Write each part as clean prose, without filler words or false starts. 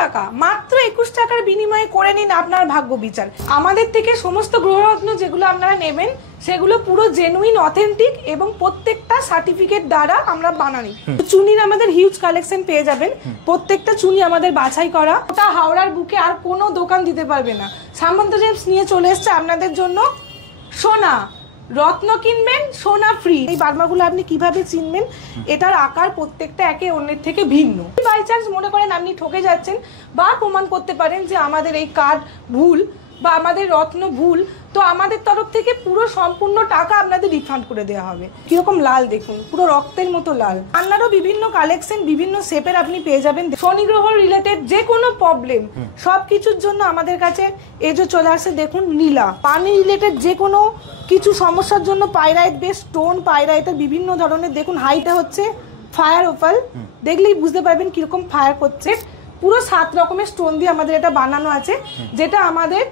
টাকা, মাত্র 21 টাকার বিনিময়ে করে নিন আপনার ভাগ্য বিচার। আমাদের থেকে সমস্ত গ্রহরত্ন যেগুলো আপনারা নেবেন সেগুলো পুরো জেনুইন, অথেন্টিক এবং প্রত্যেকটা সার্টিফিকেট দ্বারা আমরা বানাই। চুনির আমাদের হিউজ কালেকশন পেয়ে যাবেন, প্রত্যেকটা চুনি আমাদের বাছাই করা। ওটা হাওড়ার বুকে আর কোনো দোকান দিতে পারবে না। সামন্ত জেমস নিয়ে চলে এসছে আপনাদের জন্য সোনা, রত্ন কিনবেন সোনা ফ্রি। এই বার্মাগুলো আপনি কিভাবে চিনবেন? এটার আকার প্রত্যেকটা একে অন্যের থেকে ভিন্ন। বাই চান্স মনে করেন আপনি ঠকে যাচ্ছেন বা প্রমাণ করতে পারেন যে আমাদের এই কার্ড ভুল বা আমাদের রত্ন ভুল, তো আমাদের তরফ থেকে পুরো সম্পূর্ণ টাকা আপনাদের রিফান্ড করে দেওয়া হবে। কিরকম লাল দেখুন, পুরো রক্তের মতো লাল। আন্নারও বিভিন্ন কালেকশন বিভিন্ন শেপের আপনি পেয়ে যাবেন। শনি গ্রহ রিলেটেড যে কোনো প্রবলেম সবকিছুর জন্য আমাদের কাছে এই যে চলে আসে দেখুন নীলা। পানি রিলেটেড যে কোনো কিছু সমস্যার জন্য পাইরাইট বেস স্টোন, পাইরাইটের বিভিন্ন ধরনের দেখুন হাইটা হচ্ছে ফায়ার ওপাল, দেখলেই বুঝতে পারবেন কিরকম ফায়ার করছে। পুরো 7 রকমের স্টোন দিয়ে আমাদের এটা বানানো আছে, যেটা আমাদের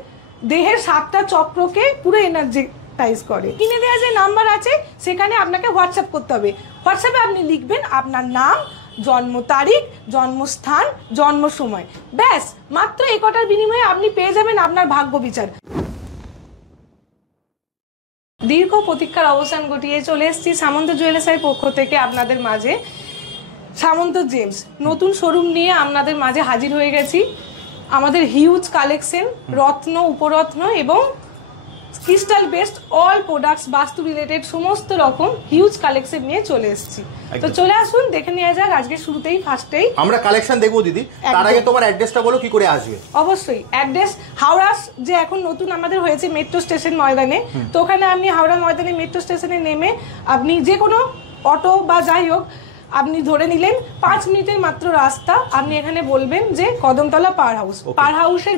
দেহের 7টা চক্রকে পুরো এনার্জিটাইজ করে। কিনে দেওয়া যে নাম্বার আছে সেখানে আপনাকে হোয়াটসঅ্যাপ করতে হবে। হোয়াটসঅ্যাপে আপনি লিখবেন আপনার নাম, জন্ম তারিখ, জন্মস্থান, জন্ম সময়, ব্যাস মাত্র এই কটার বিনিময়ে আপনি পেয়ে যাবেন আপনার ভাগ্য বিচার। দীর্ঘ প্রতীক্ষার অবসান ঘটিয়ে চলে এসেছি সামন্ত জুয়েলার্সের পক্ষ থেকে আপনাদের মাঝে। সামন্ত জেমস নতুন শোরুম নিয়ে আপনাদের মাঝে হাজির হয়ে গেছি। আমাদের হিউজ কালেকশন, রত্ন, উপরত্ন এবং ক্রিস্টাল বেসড অল প্রোডাক্টস, বাস্তু রিলেটেড সমস্ত রকম হিউজ কালেকশন নিয়ে চলে এসেছি। তো চলে আসুন, দেখে নেওয়া যাক। আজকে শুরুতেই ফার্স্টেই আমরা কালেকশন দেখবো দিদি, তার আগে তোমার অ্যাড্রেসটা বলো, কি করে আসবে? অবশ্যই অ্যাড্রেস হাওড়া যে এখন নতুন আমাদের হয়েছে মেট্রো স্টেশন ময়দানে, তো ওখানে আপনি হাওড়া ময়দানে মেট্রো স্টেশনে নেমে আপনি যে কোনো অটো বা যাই হোক আপনি ধরে নিলেন, 5 মিনিটের মাত্র রাস্তা। আপনি এখানে বলবেন যে কদমতলা পাওয়ার হাউস। পাওয়ার হাউসের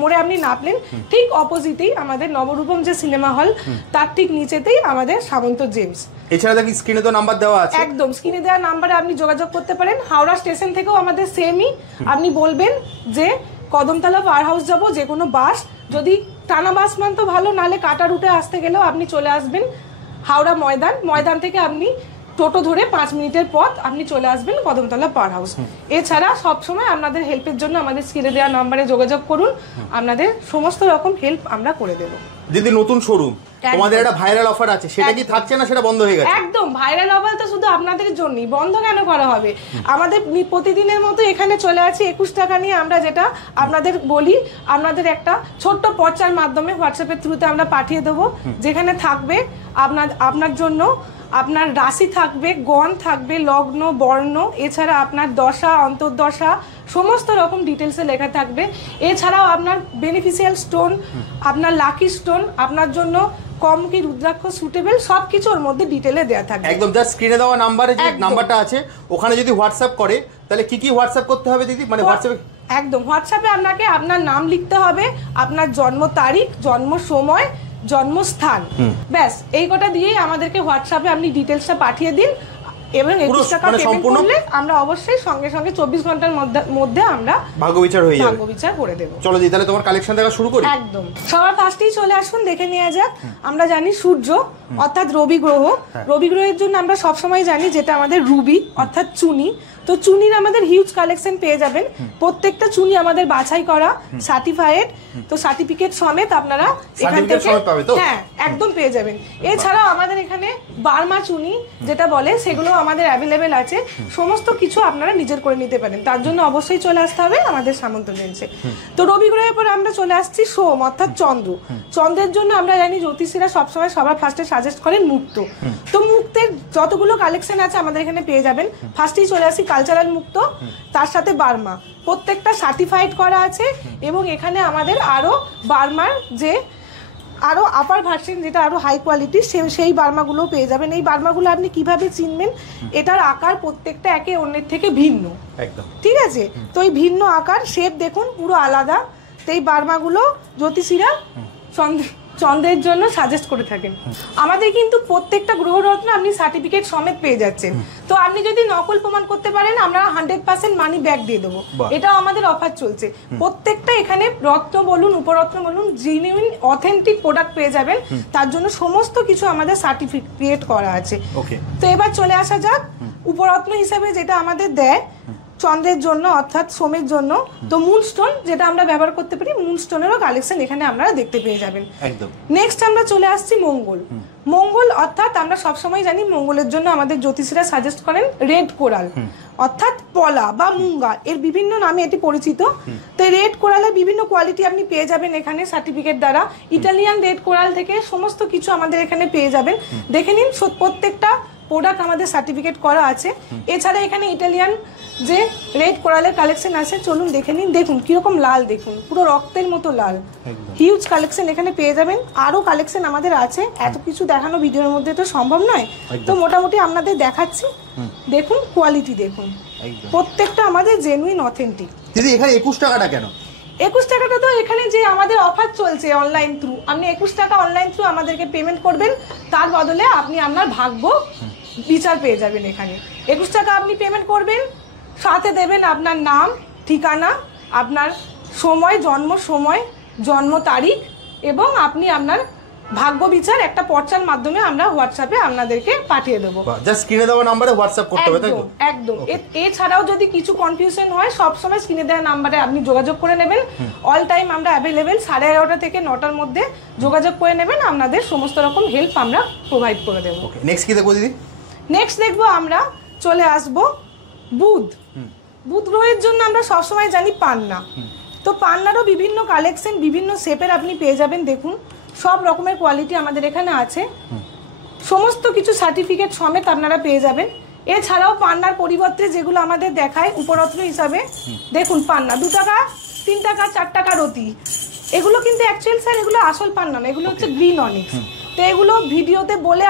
মোড়ে আপনি নামলেন, ঠিক অপোজিটেই আমাদের নবরূপম যে সিনেমা হল, তার ঠিক নিচেতেই আমাদের সামন্ত জেমস। এছাড়া দেখি স্ক্রিনে তো নাম্বার দেওয়া আছে, একদম স্ক্রিনে দেওয়া নাম্বারে আপনি যোগাযোগ করতে পারেন। হাওড়া স্টেশন থেকেও আমাদের সেমই, আপনি বলবেন যে কদমতলা পাওয়ার হাউস যাবো, যে কোনো বাস, যদি টানা বাস মান তো ভালো, নালে কাটা রুটে আসতে গেলেও আপনি চলে আসবেন হাওড়া ময়দান থেকে আপনি টোটো ধরে 5 মিনিটের পথ আপনি চলে আসবেন কদমতলা পাওয়ার হাউস। এছাড়া সবসময় আপনাদের হেল্পের জন্য আমাদের স্ক্রিনে দেওয়া নাম্বারে যোগাযোগ করুন, আপনাদের সমস্ত রকম হেল্প আমরা করে দেব। দিদি নতুন শোরুম, তোমাদের একটা ভাইরাল অফার আছে, সেটা কি থাকছে না সেটা বন্ধ হয়ে গেছে? একদম ভাইরাল অফার তো শুধু আপনাদের জন্যই, বন্ধ কেন করা হবে? আমাদের প্রতিদিনের মতো এখানে চলে আসি 21 টাকা নিয়ে। আমরা যেটা আপনাদের বলি, আপনাদের একটা ছোট্ট পর্চার মাধ্যমে হোয়াটসঅ্যাপের থ্রুতে আমরা পাঠিয়ে দেবো, যেখানে থাকবে আপনার জন্য আপনার রাশি থাকবে, গণ থাকবে, লগ্ন, বর্ণ, এছাড়া আপনার দশা, অন্তর্দশা, সমস্ত রকম ডিটেলসে লেখা থাকবে। এছাড়াও আপনার বেনিফিশিয়াল স্টোন, আপনার লাকি স্টোন, আপনার জন্য কম কি রুদ্রাক্ষ সুটেবল, সবকিছু ওর মধ্যে ডিটেলে দেওয়া থাকবে। একদম জাস্ট স্ক্রিনে দেওয়া নাম্বারে যে নাম্বারটা আছে ওখানে যদি হোয়াটসঅ্যাপ করে, তাহলে কি কি হোয়াটসঅ্যাপ করতে হবে দিদি? মানে হোয়াটসঅ্যাপে একদম হোয়াটসঅ্যাপে আপনাকে আপনার নাম লিখতে হবে, আপনার জন্ম তারিখ, জন্ম সময়, জন্মস্থান, ব্যাস এই কটা দিয়েই আমাদেরকে হোয়াটসঅ্যাপে আপনি ডিটেলসটা পাঠিয়ে দিন এবং 21 টাকা পেমেন্ট করলে আমরা অবশ্যই সঙ্গে সঙ্গে 24 ঘন্টার মধ্যে আমরা ভাগ্য বিচার করে দেব। চলো দিদি তাহলে তোমার কালেকশন দেখা শুরু করি। একদম সবার ফার্স্টেই চলে আসুন, দেখে নেওয়া যাক। আমরা জানি সূর্য অর্থাৎ রবি গ্রহ, রবি গ্রহের জন্য আমরা সবসময় জানি যেটা আমাদের রুবি অর্থাৎ চুনি। তো চুনির আমাদের হিউজ কালেকশন পেয়ে যাবেন, প্রত্যেকটা চুনি আমাদের বাছাই করা, সার্টিফাইড, তো সার্টিফিকেট সমেত আপনারা এখান থেকে হ্যাঁ একদম পেয়ে যাবেন। এছাড়াও আমাদের এখানে বার্মা চুনি যেটা বলে, সেগুলো আমাদের অ্যাভেলেবেল আছে। সমস্ত কিছু আপনারা নিজের করে নিতে পারেন, তার জন্য অবশ্যই চলে আসতে হবে আমাদের সামন্ত জেমসে। তো রবি গ্রহের পর আমরা চলে আসছি সোম অর্থাৎ চন্দ্র। চন্দ্রের জন্য আমরা জানি জ্যোতিষীরা সবসময় সবার ফার্স্টে সাজেস্ট করেন মুক্ত। তো মুক্তের যতগুলো কালেকশন আছে আমাদের এখানে পেয়ে যাবেন। ফার্স্টেই চলে আসি কালচারাল মুক্ত, তার সাথে বার্মা, প্রত্যেকটা সার্টিফাইড করা আছে। এবং এখানে আমাদের আরো বার্মার যে আরো আপার ভার্সন, যেটা আরো হাই কোয়ালিটি, সেই বার্মাগুলো পেয়ে যাবেন। এই বার্মাগুলো আপনি কিভাবে চিনবেন? এটার আকার প্রত্যেকটা একে অন্যের থেকে ভিন্ন, একদম ঠিক আছে। তো এই ভিন্ন আকার, শেপ দেখুন পুরো আলাদা। তো এই বার্মাগুলো জ্যোতিষীরা চন্দ্রের জন্য সাজেস্ট করে থাকেন। আমাদের কিন্তু প্রত্যেকটা গ্রহরত্ন আপনি সার্টিফিকেট সমেত পেয়ে যাচ্ছেন। তো আপনি যদি নকল প্রমাণ করতে পারেন, আমরা 100% মানি ব্যাক দিয়ে দেবো। এটাও আমাদের অফার চলছে। প্রত্যেকটা এখানে রত্ন বলুন, উপরত্ন বলুন, জেনুইন অথেন্টিক প্রোডাক্ট পেয়ে যাবেন। তার জন্য সমস্ত কিছু আমাদের সার্টিফিকেট করা আছে। তো এবার চলে আসা যাক উপরত্ন হিসাবে যেটা আমাদের দেয় চন্দ্রের জন্য অর্থাৎ সোমের জন্য। তো মুনস্টোন যেটা আমরা ব্যবহার করতে পারি, মুনস্টোনেরও কালেকশন এখানে আপনারা দেখতে পেয়ে যাবেন। একদম। নেক্সট আমরা চলে আসছি মঙ্গল। মঙ্গল অর্থাৎ আমরা সবসময় জানি মঙ্গলের জন্য আমাদের জ্যোতিষীরা সাজেস্ট করেন রেড কোরাল অর্থাৎ পলা বা মুঙ্গা, এর বিভিন্ন নামে এটি পরিচিত। তো রেড কোরালের বিভিন্ন কোয়ালিটি আপনি পেয়ে যাবেন এখানে সার্টিফিকেট দ্বারা। ইটালিয়ান রেড কোরাল থেকে সমস্ত কিছু আমাদের এখানে পেয়ে যাবেন। দেখে নিন প্রত্যেকটা প্রোডাক্ট আমাদের সার্টিফিকেট করা আছে। এছাড়া এখানে ইটালিয়ান যে রেড কোরালের কালেকশন আছে, চলুন দেখে নিন। দেখুন কিরকম লাল, দেখুন পুরো রক্তের মতো লাল, হিউজ কালেকশন এখানে পেয়ে যাবেন। আরো কালেকশন আমাদের আছে, এত কিছু দেখানো ভিডিওর মধ্যে তো সম্ভব নয়, তো মোটামুটি আপনাদের দেখাচ্ছি। দেখুন কোয়ালিটি দেখুন, প্রত্যেকটা আমাদের জেনুইন অথেন্টিক। দিদি এখানে 21 টাকাটা কেন? 21 টাকাটা তো এখানে যে আমাদের অফার চলছে অনলাইন থ্রু, আপনি 21 টাকা অনলাইন থ্রু আমাদেরকে পেমেন্ট করবেন, তার বদলে আপনি আপনার ভাগ্য বিচার পেয়ে যাবেন এখানে। 21 টাকা আপনি পেমেন্ট করবেন, সাথে দেবেন আপনার নাম, ঠিকানা, আপনার সময়, জন্ম তারিখ, এবং আপনি আপনার ভাগ্য বিচার একটা পর্চার মাধ্যমে আমরা হোয়াটসঅ্যাপে আপনাদেরকে পাঠিয়ে দেবো। জাস্ট স্ক্রিনে দেওয়া নম্বরে হোয়াটসঅ্যাপ করতে হবে, তাই তো? একদম। এছাড়াও যদি কিছু কনফিউশন হয়, সব সময় স্ক্রিনে দেওয়া নাম্বারে আপনি যোগাযোগ করে নেবেন। অল টাইম আমরা অ্যাভেলেবেল, 11:30 থেকে 9টার মধ্যে যোগাযোগ করে নেবেন, আপনাদের সমস্ত রকম হেল্প আমরা প্রোভাইড করে দেবো। নেক্সট কি দেখবো দিদি? নেক্সট দেখবো আমরা, চলে আসবো বুধ। বুধ গ্রহের জন্য আমরা সবসময় জানি পান্না। তো পান্নারও বিভিন্ন কালেকশন, বিভিন্ন শেপের আপনি পেয়ে যাবেন। দেখুন সব রকমের কোয়ালিটি আমাদের এখানে আছে, সমস্ত কিছু সার্টিফিকেট সমেত আপনারা পেয়ে যাবেন। এছাড়াও পান্নার পরিবর্তে যেগুলো আমাদের দেখায় উপরত্ন হিসাবে, দেখুন পান্না 2 টাকা, 3 টাকা, 4 টাকা রতি, এগুলো কিন্তু অ্যাকচুয়াল স্যার এগুলো আসল পান্না না, এগুলো হচ্ছে গ্রিন অনিক্স। তো এগুলো ভিডিওতে বলে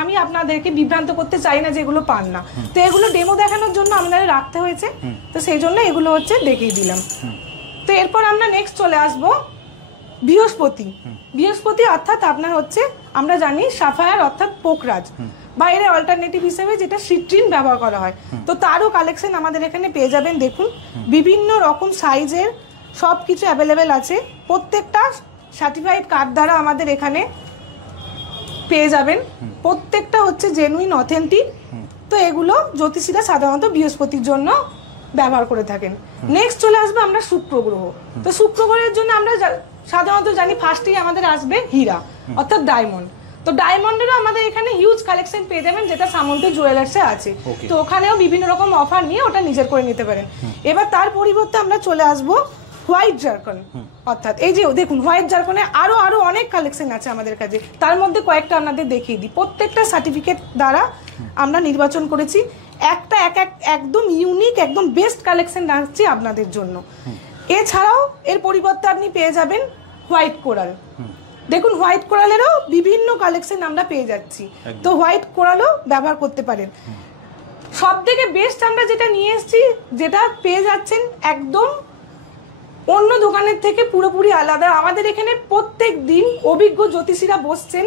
আমি আপনাদেরকে বিভ্রান্ত করতে চাই না যে এগুলো পান্না। তো এগুলো ডেমো দেখানোর জন্য আমাদের রাখতে হয়েছে, তো সেই জন্য এগুলো হচ্ছে দেখিয়ে দিলাম। তো এরপর আমরা নেক্সট চলে আসবো বৃহস্পতি। বৃহস্পতি অর্থাৎ আপনার হচ্ছে আমরা জানি সাফায়ার অর্থাৎ পোকরাজ, বাইরে অল্টারনেটিভ হিসেবে যেটা সিট্রিন ব্যবহার করা হয়। তো তারও কালেকশন আমাদের এখানে পেয়ে যাবেন। দেখুন বিভিন্ন রকম সাইজের সব কিছু অ্যাভেলেবেল আছে, প্রত্যেকটা সার্টিফাইড কার্ড দ্বারা আমাদের এখানে পেয়ে যাবেন। প্রত্যেকটা হচ্ছে জেনুইন অথেন্টিক। তো এগুলো জ্যোতিষীরা সাধারণত বৃহস্পতির জন্য ব্যবহার করে থাকেন। নেক্সট চলে আসবে আমরা শুক্র গ্রহ। তো শুক্র গ্রহের জন্য আমরা সাধারণত জানি ফার্স্টেই আমাদের আসবে হীরা অর্থাৎ ডায়মন্ড। তো ডায়মন্ডেরও আমাদের এখানে হিউজ কালেকশন পেয়ে যাবেন, যেটা সামন্ত জুয়েলার্সে আছে। তো ওখানেও বিভিন্ন রকম অফার নিয়ে ওটা নিজের করে নিতে পারেন। এবার তার পরিবর্তে আমরা চলে আসবো হোয়াইট জার্কন, অর্থাৎ এই যে দেখুন হোয়াইট জার্কনে আরো অনেক কালেকশন আছে আমাদের কাছে, তার মধ্যে কয়েকটা আপনাদের দেখিয়ে দিই। প্রত্যেকটা সার্টিফিকেট দ্বারা আমরা নির্বাচন করেছি, একটা একদম ইউনিক, একদম বেস্ট কালেকশন রাখছি আপনাদের জন্য। এছাড়াও এর পরিবর্তে আপনি পেয়ে যাবেন হোয়াইট কোরাল। দেখুন হোয়াইট কোরালেরও বিভিন্ন কালেকশন আমরা পেয়ে যাচ্ছি, তো হোয়াইট কোরালও ব্যবহার করতে পারেন। সব থেকে বেস্ট আমরা যেটা নিয়ে এসেছি, যেটা পেয়ে যাচ্ছেন একদম অন্য দোকানের থেকে পুরোপুরি আলাদা। আমাদের এখানে প্রত্যেক দিন অভিজ্ঞ জ্যোতিষীরা বসছেন।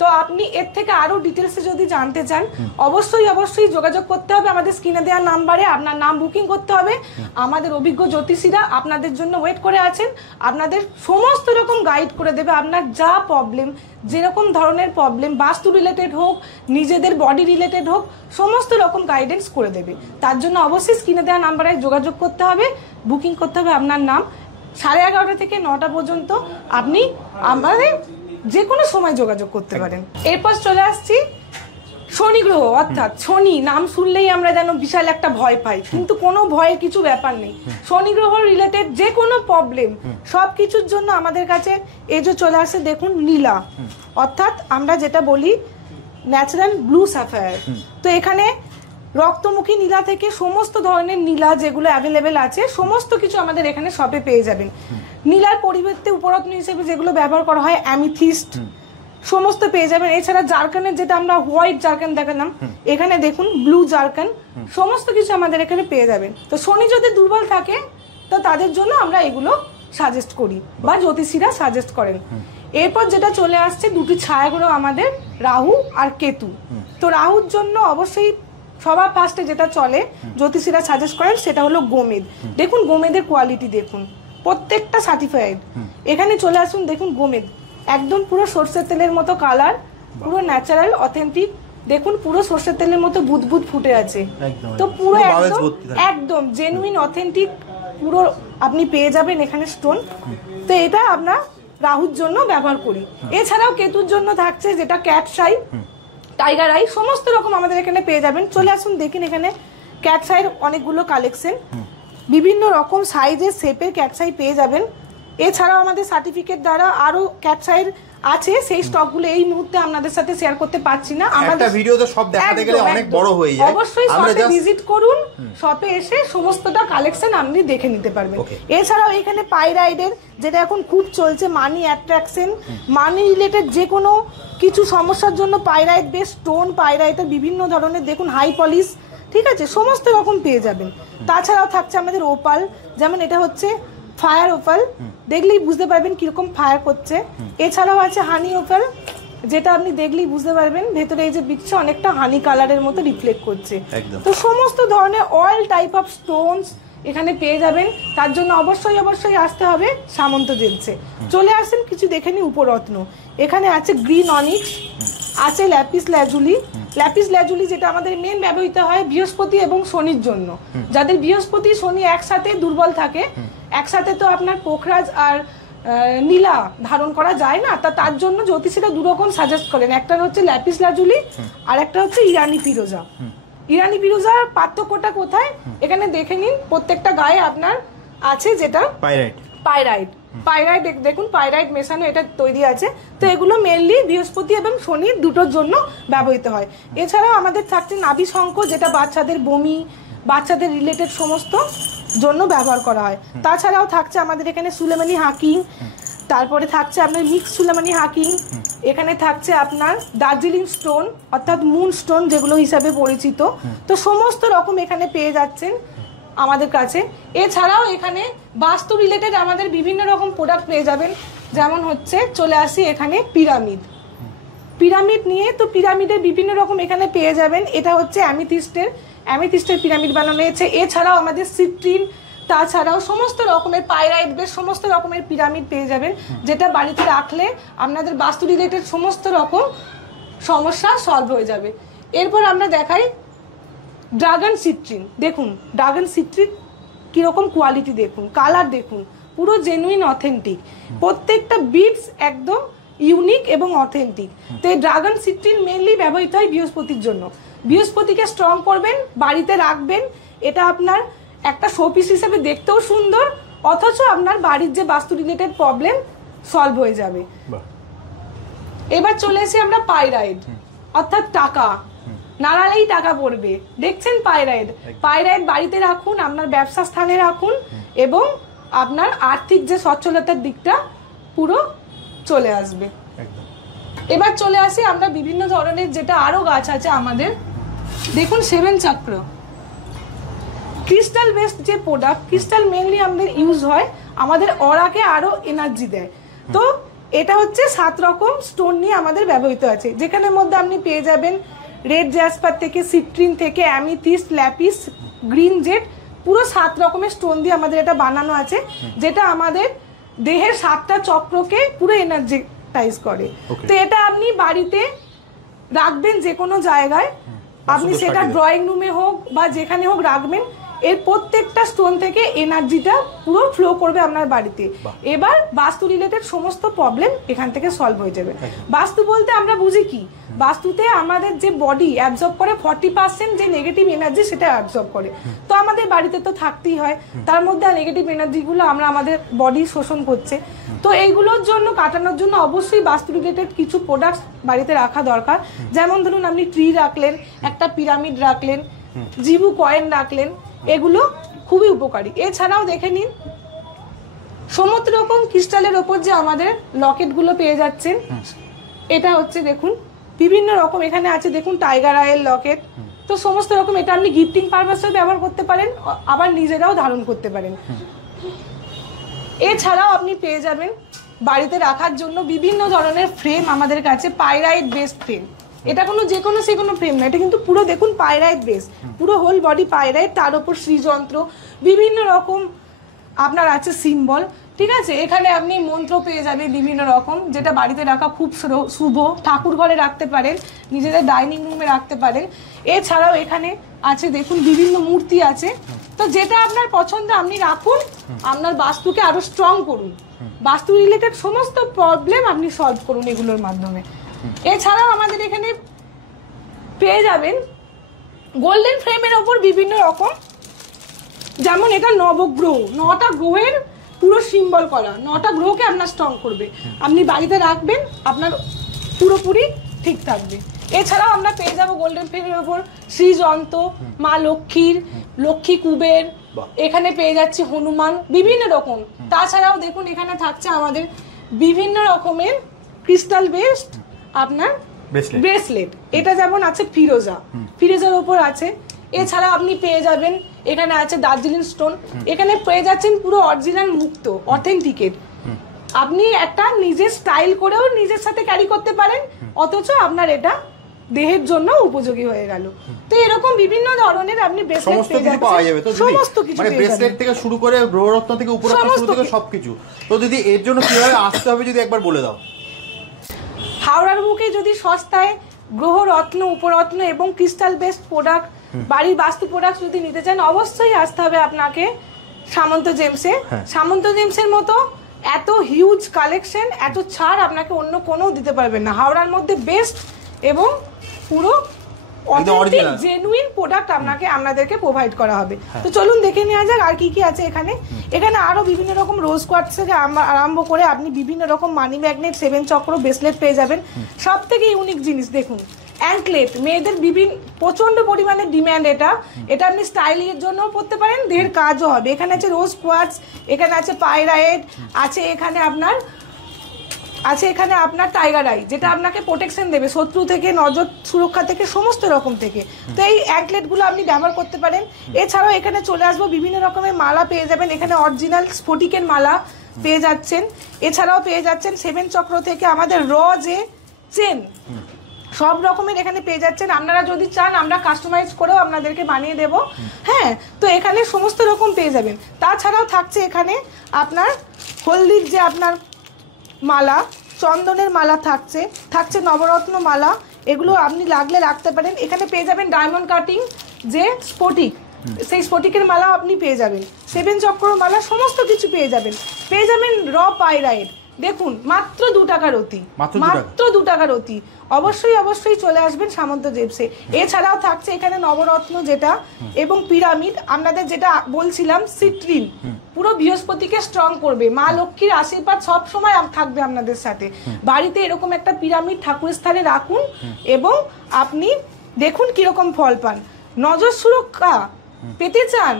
তো আপনি এর থেকে আরো ডিটেলসে যদি জানতে চান, অবশ্যই যোগাযোগ করতে হবে আমাদের স্ক্রিনে দেওয়া নাম্বারে, আপনার নাম বুকিং করতে হবে। আমাদের অভিজ্ঞ জ্যোতিষীরা আপনাদের জন্য ওয়েট করে আছেন, আপনাদের সমস্ত রকম গাইড করে দেবে। আপনার যা প্রবলেম, যেরকম ধরনের প্রবলেম, বাস্তু রিলেটেড হোক, নিজেদের বডি রিলেটেড হোক, সমস্ত রকম গাইডেন্স করে দেবে। তার জন্য অবশ্যই স্ক্রিনে দেওয়া নাম্বারে যোগাযোগ করতে হবে, বুকিং করতে হবে আপনার নাম। 11:30 থেকে 9টা পর্যন্ত আপনি আমাদের যে কোনো সময় যোগাযোগ করতে পারেন। এরপর চলে আসছি শনি গ্রহ, অর্থাৎ শনি নাম শুনলেই আমরা যেন বিশাল একটা ভয় পাই, কিন্তু কোনো ভয়ের কিছু ব্যাপার নেই। শনি গ্রহ রিলেটেড যে কোনো প্রবলেম সব কিছুর জন্য আমাদের কাছে এই যে চলে আসে, দেখুন নীলা, অর্থাৎ আমরা যেটা বলি ন্যাচারাল ব্লু সাফায়ার। তো এখানে রক্তমুখী নীলা থেকে সমস্ত ধরনের নীলা যেগুলো অ্যাভেলেবেল আছে, সমস্ত কিছু আমাদের এখানে শপে পেয়ে যাবেন। নীলার পরিবর্তে উপরত্ন হিসেবে যেগুলো ব্যবহার করা হয় অ্যামিথিস্ট, সমস্ত পেয়ে যাবেন। এছাড়া জারকানের যেটা আমরা হোয়াইট জারকান দেখালাম, এখানে দেখুন ব্লু জারকান, সমস্ত কিছু আমাদের এখানে পেয়ে যাবেন। তো শনি যদি দুর্বল থাকে তো তাদের জন্য আমরা এগুলো সাজেস্ট করি বা জ্যোতিষীরা সাজেস্ট করেন। এরপর যেটা চলে আসছে দুটি ছায়াগ্রহ আমাদের, রাহু আর কেতু। তো রাহুর জন্য অবশ্যই সবার ফার্স্টে যেটা চলে জ্যোতিষীরা সাজেস্ট করেন সেটা হলো গোমেদ। দেখুন গোমেদের কোয়ালিটি দেখুন, প্রত্যেকটা সার্টিফাইড। এখানে চলে আসুন, দেখুন গোমেদ একদম পুরো সরষের তেলের মতো কালার, পুরো ন্যাচারাল অথেন্টিক দেখুন পুরো সর্ষের তেলের মতো বুদবুদ ফুটে আছে। তো পুরো একদম জেনুইন অথেন্টিক পুরো আপনি পেয়ে যাবেন এখানে স্টোন। তো এটা আমরা রাহুর জন্য ব্যবহার করি। এছাড়াও কেতুর জন্য থাকছে যেটা ক্যাটস আই, টাইগার আই, সমস্ত রকম আমাদের এখানে পেয়ে যাবেন। চলে আসুন দেখুন এখানে ক্যাটস আইয়ের অনেকগুলো কালেকশন, বিভিন্ন রকম সাইজের শেপের ক্যাটস আই পেয়ে যাবেন। এছাড়াও আমাদের সার্টিফিকেট দ্বারা আরো ক্যাটস আইয়ের আছে, সেই স্টকগুলো এই মুহূর্তে আপনাদের সাথে শেয়ার করতে পারছি না। একটা ভিডিওতে সব দেখাতে গেলে অনেক বড় হয়ে যায়। অবশ্যই শপে ভিজিট করুন, শপে এসে সমস্তটা কালেকশন আপনি দেখে নিতে পারবেন। এছাড়াও এখানে পাইরাইডের যেটা এখন খুব চলছে, মানি অ্যাট্রাকশন, মানি রিলেটেড যে কোনো কিছু সমস্যার জন্য পাইরাইড বেস স্টোন, পাইরাইডের বিভিন্ন ধরনের দেখুন হাই পলিশ, ঠিক আছে, সমস্ত রকম পেয়ে যাবেন। তাছাড়াও থাকছে আমাদের ওপাল, যেমন এটা হচ্ছে ফায়ার ওপাল, দেখলেই বুঝতে পারবেন কিরকম ফায়ার করছে। এছাড়াও আছে হানি ওপাল, যেটা আপনি দেখলেই বুঝতে পারবেন ভেতরে এই যে বিচ্ছে অনেকটা হানি কালারের মতো রিফ্লেক্ট করছে। তো সমস্ত ধরনের অল টাইপ অফ স্টোনস এখানে পেয়ে যাবেন। তার জন্য অবশ্যই অবশ্যই আসতে হবে সামন্ত জেলসে। চলে আসেন কিছু দেখে নি উপরত্ন। এখানে আছে গ্রিন অনিক্স, আছে ল্যাপিস ল্যাজুলি। ল্যাপিস ল্যাজুলি যেটা আমাদের মেন ব্যবহৃত হয় বৃহস্পতি এবং শনির জন্য। যাদের বৃহস্পতি শনি একসাথে দুর্বল থাকে, একসাথে তো আপনার পোখরাজ আর নীলা ধারণ করা যায় না, তার জন্য জ্যোতিষীরা দুরকম সাজেস্ট করেন, একটা হচ্ছে ল্যাপিস লাজুলি আর একটা হচ্ছে ইরানি ফিরোজা। ইরানি ফিরোজার পার্থক্যটা কোথায় এখানে দেখে নিন। প্রত্যেকটা গায়ে আপনার আছে যেটা পাইরাইট দেখুন পাইরাইট মেশানো এটা তৈরি আছে। তো এগুলো মেনলি বৃহস্পতি এবং শনির দুটোর জন্য ব্যবহৃত হয়। এছাড়াও আমাদের থাকছে নাভি শঙ্খ, যেটা বাচ্চাদের বমি, বাচ্চাদের রিলেটেড সমস্ত জন্য ব্যবহার করা হয়। তাছাড়াও থাকছে আমাদের এখানে সুলেমানি হাকিং, তারপরে থাকছে আপনার মিক্স সুলেমানি হাকিং, এখানে থাকছে আপনার দার্জিলিং স্টোন অর্থাৎ মুন স্টোন যেগুলো হিসাবে পরিচিত। তো সমস্ত রকম এখানে পেয়ে যাচ্ছেন আমাদের কাছে। এছাড়াও এখানে বাস্তু রিলেটেড আমাদের বিভিন্ন রকম প্রোডাক্ট পেয়ে যাবেন, যেমন হচ্ছে চলে আসি এখানে পিরামিড নিয়ে। তো পিরামিডের বিভিন্ন রকম এখানে পেয়ে যাবেন। এটা হচ্ছে অ্যামিথিস্টের পিরামিড বানানো হয়েছে। এছাড়াও আমাদের সিট্রিন, তাছাড়াও সমস্ত রকমের পাইরাইট বেশ সমস্ত রকমের পিরামিড পেয়ে যাবেন, যেটা বাড়িতে রাখলে আপনাদের বাস্তু রিলেটেড সমস্ত রকম সমস্যা সলভ হয়ে যাবে। এরপর আমরা দেখাই ড্রাগন সিট্রিন। দেখুন ড্রাগন সিট্রিন কিরকম কোয়ালিটি, দেখুন কালার, দেখুন পুরো জেনুইন অথেন্টিক, প্রত্যেকটা বিটস একদম ইউনিক এবং অথেন্টিক। তো এই ড্রাগন সিট্রিন মেনলি ব্যবহৃত হয় বৃহস্পতির জন্য। বৃহস্পতিকে স্ট্রং করবেন, বাড়িতে রাখবেন, এটা আপনার একটা শোপিস হিসেবে দেখতেও সুন্দর, অথচ আপনার বাড়ির যে বাস্তু রিলেটেড প্রবলেম সলভ হয়ে যাবে। এবার চলে এসে আমরা পাইরাইড অর্থাৎ টাকা, নাড়ালেই টাকা পড়বে। দেখছেন পাইরাইড বাড়িতে রাখুন, আপনার ব্যবসা স্থানে রাখুন, এবং আপনার আর্থিক যে সচ্ছলতার দিকটা পুরো চলে আসবে। এবার চলে আসি আমরা বিভিন্ন ধরনের যেটা আরো গাছ আছে আমাদের, দেখুন 7 চক্র ক্রিস্টাল বেসড যে প্রোডাক্ট, ক্রিস্টাল মেনলি আমাদের ইউজ হয় আমাদের অরাকে আরো এনার্জি দেয়। তো এটা হচ্ছে 7 রকম স্টোন নিয়ে আমাদের ব্যবহৃত আছে, যেখানের মধ্যে আপনি পেয়ে যাবেন রেড জ্যাসপার থেকে, সিট্রিন থেকে, অ্যামিথিস্ট, ল্যাপিস, গ্রিন জেড, পুরো 7 রকমের স্টোন দিয়ে আমাদের এটা বানানো আছে, যেটা আমাদের দেহের 7টা চক্রকে পুরো এনার্জিটাইজ করে। তো এটা আপনি বাড়িতে রাখবেন যে কোনো জায়গায়, আপনি সেটা ড্রয়িং রুমে হোক বা যেখানে হোক রাখবেন, এর প্রত্যেকটা স্টোন থেকে এনার্জিটা পুরো ফ্লো করবে আপনার বাড়িতে। এবার বাস্তু রিলেটেড সমস্ত প্রবলেম এখান থেকে সলভ হয়ে যাবে। বাস্তু বলতে আমরা বুঝি কি, বাস্তুতে আমাদের যে বডি অ্যাবজর্ব করে 40% যে নেগেটিভ এনার্জি সেটা অ্যাবজর্ব করে। তো আমাদের বাড়িতে তো থাকতেই হয়, তার মধ্যে নেগেটিভ এনার্জিগুলো আমাদের বডি শোষণ করছে। তো এইগুলোর জন্য কাটানোর জন্য অবশ্যই বাস্তু রিলেটেড কিছু প্রোডাক্টস বাড়িতে রাখা দরকার। যেমন ধরুন আপনি ট্রি রাখলেন, একটা পিরামিড রাখলেন, জিবু কয়েন রাখলেন, এগুলো খুবই উপকারী। এছাড়াও দেখে নিন সমস্ত রকম ক্রিস্টালের ওপর যে আমাদের লকেটগুলো পেয়ে যাচ্ছেন, এটা হচ্ছে দেখুন বিভিন্ন রকম এখানে আছে, দেখুন টাইগার আইয়ের লকেট। তো সমস্ত রকম এটা আপনি গিফটিং পারপাসেও ব্যবহার করতে পারেন, আবার নিজেরাও ধারণ করতে পারেন। এছাড়াও আপনি পেয়ে যাবেন বাড়িতে রাখার জন্য বিভিন্ন ধরনের ফ্রেম আমাদের কাছে, পাইরাইট বেস ফ্রেম। এটা কোনো যে কোনো সে কোনো ফ্রেম না, এটা কিন্তু পুরো দেখুন পাইরাইট বেস, পুরো হোল বডি পাইরাইট, তার উপর শ্রীযন্ত্র, বিভিন্ন রকম আপনার আছে সিম্বল। ঠিক আছে, এখানে আপনি মন্ত্র পেয়ে যাবেন বিভিন্ন রকম, যেটা বাড়িতে রাখা খুব শুভ, ঠাকুর ঘরে রাখতে পারেন, নিজেদের ডাইনিং রুমে রাখতে পারেন। এছাড়াও এখানে আছে দেখুন বিভিন্ন মূর্তি আছে, তো যেটা আপনার পছন্দ আপনি রাখুন, আপনার বাস্তুকে আরো স্ট্রং করুন, বাস্তু রিলেটেড সমস্ত প্রবলেম আপনি সলভ করুন এগুলোর মাধ্যমে। এছাড়াও আমাদের এখানে পেয়ে যাবেন গোল্ডেন ফ্রেমের ওপর বিভিন্ন রকম, যেমন এটা নবগ্রহ, 9টা গ্রহের পুরো সিম্বল করা, 9টা গ্রহকে আপনার স্ট্রং করবে, আপনি বাড়িতে রাখবেন আপনার পুরোপুরি ঠিক থাকবে। এছাড়াও আমরা পেয়ে যাবো গোল্ডেন ফ্রেমের ওপর শ্রীযন্ত্র, মা লক্ষ্মীর, লক্ষ্মী কুবের, এখানে পেয়ে যাচ্ছি হনুমান, বিভিন্ন রকম। তাছাড়াও দেখুন এখানে থাকছে আমাদের বিভিন্ন রকমের ক্রিস্টাল বেসড আপনার ব্রেসলেট, এটা যেমন আছে ফিরোজার ওপর আছে। এছাড়া আপনি পেয়ে যাবেন এখানে আছে দার্জিলিং স্টোন, এখানে পেয়ে যাচ্ছেন পুরো অরিজিনাল মুক্ত অথেন্টিকেট, আপনি একটা নিজের স্টাইল করেও নিজের সাথে ক্যারি করতে পারেন, অথচ আপনার এটা দেহের জন্য উপযোগী হয়ে গেল। তো এরকম বিভিন্ন ধরনের আপনি ব্রেসলেট পেয়ে যাবেন, পাওয়া যাবে তো সমস্ত কিছু, মানে ব্রেসলেট থেকে শুরু করে গ্রহরত্ন থেকে উপরত্ন শুরু থেকে সবকিছু। তো দিদি এর জন্য কিভাবে আসতে হবে যদি একবার বলে দাও। হাওড়ার বুকে যদি সস্তায় গ্রহরত্ন, উপরত্ন এবং ক্রিস্টাল বেসড প্রোডাক্ট, বাড়ির বাস্তু প্রোডাক্ট যদি নিতে চান, অবশ্যই আসতে হবে আপনাকে সামন্ত জেমসে। সামন্ত জেমসের মতো এত হিউজ কালেকশন, এত ছাড় আপনাকে অন্য কোনো দিতে পারবেন না। হাওড়ার মধ্যে বেস্ট এবং পুরো অথেন্টিক জেনুইন প্রোডাক্ট আপনাদেরকে প্রোভাইড করা হবে। তো চলুন দেখে নেওয়া যাক আর কি কি আছে এখানে। এখানে আরো বিভিন্ন রকম রোজ কোয়ার্টস থেকে আরম্ভ করে আপনি বিভিন্ন রকম মানি ম্যাগনেট, 7 চক্র ব্রেসলেট পেয়ে যাবেন। সব থেকে ইউনিক জিনিস দেখুন অ্যাঙ্কলেট, মেয়েদের বিভিন্ন প্রচন্ড পরিমাণে ডিমান্ড, এটা আপনি স্টাইলিংয়ের জন্য পরতে পারেন, দেহের কাজও হবে। এখানে আছে রোজ কোয়ার্টস, এখানে আছে পাইরাইট, আছে এখানে আপনার টাইগার আই, যেটা আপনাকে প্রোটেকশন দেবে শত্রু থেকে, নজর সুরক্ষা থেকে, সমস্ত রকম থেকে। তো এই অ্যাঙ্কলেটগুলো আপনি ব্যবহার করতে পারেন। এছাড়াও এখানে চলে আসবো বিভিন্ন রকমের মালা পেয়ে যাবেন, এখানে অরিজিনাল স্ফটিকের মালা পেয়ে যাচ্ছেন। এছাড়াও পেয়ে যাচ্ছেন 7 চক্র থেকে আমাদের যে চেন, সব রকমের এখানে পেয়ে যাচ্ছেন। আপনারা যদি চান আমরা কাস্টমাইজ করেও আপনাদেরকে বানিয়ে দেব। হ্যাঁ, তো এখানে সমস্ত রকম পেয়ে যাবেন। তাছাড়াও থাকছে এখানে আপনার হলদির যে আপনার মালা, চন্দনের মালা থাকছে নবরত্ন মালা, এগুলো আপনি লাগলে রাখতে পারেন। এখানে পেয়ে যাবেন ডায়মন্ড কাটিং যে স্ফটিক, সেই স্ফটিকের মালা আপনি পেয়ে যাবেন, 7 চক্র মালা, সমস্ত কিছু পেয়ে যাবেন র পাইরাইট। দেখুন মাত্র 2 টাকার অতি, মাত্র 2 টাকার অতি। অবশ্যই চলে আসবেন সামন্ত জেমসে। এছাড়াও থাকছে এখানে নবরত্ন যেটা, এবং পিরামিড, আপনাদের যেটা বলছিলাম সিট্রিন, পুরো বৃহস্পতিকে স্ট্রং করবে, মা লক্ষ্মীর আশীর্বাদ সব সময় থাকবে আপনাদের সাথে। বাড়িতে এরকম একটা পিরামিড ঠাকুরের স্থানে রাখুন এবং আপনি দেখুন কিরকম ফল পান। নজর সুরক্ষা পেতে চান,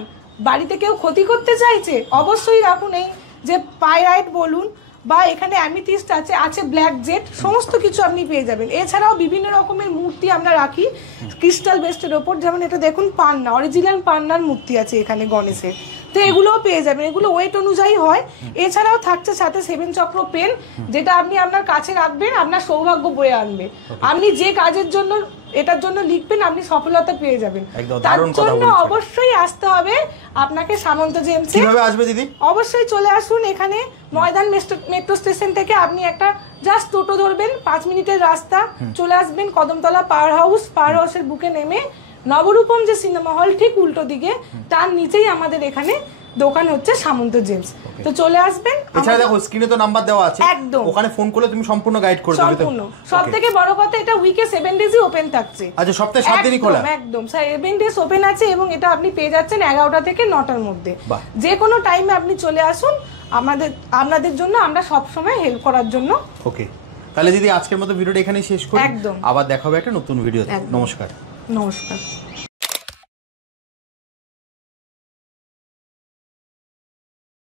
বাড়িতে কেউ ক্ষতি করতে চাইছে, অবশ্যই রাখুন এই যে পাইরাইট বলুন, বা এখানে অ্যামিথিস্ট আছে ব্ল্যাক জেড, সমস্ত কিছু আপনি পেয়ে যাবেন। এছাড়াও বিভিন্ন রকমের মূর্তি আমরা রাখি ক্রিস্টাল বেস্টের ওপর, যেমন এটা দেখুন পান্না, অরিজিনাল পান্নার মূর্তি আছে এখানে গণেশের, তো এগুলোও পেয়ে যাবেন, এগুলো ওয়েট অনুযায়ী হয়। এছাড়াও থাকছে সাথে 7 চক্র পেন, যেটা আপনি আপনার কাছে রাখবেন, আপনার সৌভাগ্য বয়ে আনবে। আপনি যে কাজের জন্য এটার জন্য লিখবেন আপনি সফলতা পেয়ে যাবেন। তার জন্য অবশ্যই আসতে হবে আপনাকে সামন্ত জেমসে। কিভাবে আসবে দিদি? অবশ্যই চলে আসুন এখানে ময়দান মেট্রো স্টেশন থেকে আপনি একটা জাস্ট টোটো ধরবেন, 5 মিনিটের রাস্তা, চলে আসবেন কদমতলা পাওয়ার হাউসের বুকে নেমে নবরূপম যে সিনেমা হল ঠিক উল্টো দিকে, তার নিচেই আমাদের এখানে দোকান হচ্ছে সামন্ত জেমস। তো চলে আসবেন। এছাড়া দেখো স্ক্রিনে তো নাম্বার দেওয়া আছে, একদম ওখানে ফোন করলে তুমি সম্পূর্ণ গাইড করে দেবে। সম্পূর্ণ, সবথেকে বড় কথা এটা উইকে 7 ডেজই ওপেন থাকছে। আচ্ছা, সপ্তাহে 7 দিনই খোলা? একদম 7 ডেজ ওপেন আছে, এবং এটা আপনি পেয়ে যাচ্ছেন 11টা থেকে 9টার মধ্যে। যে কোনো টাইমে আপনি চলে আসুন, আপনাদের জন্য আমরা সব সময় হেল্প করার জন্য। ওকে, তাহলে দিদি আজকের মতো ভিডিওটা এখানেই শেষ করি, একদম। আবার দেখা হবে একটা নতুন ভিডিওতে। নমস্কার। নমস্কার।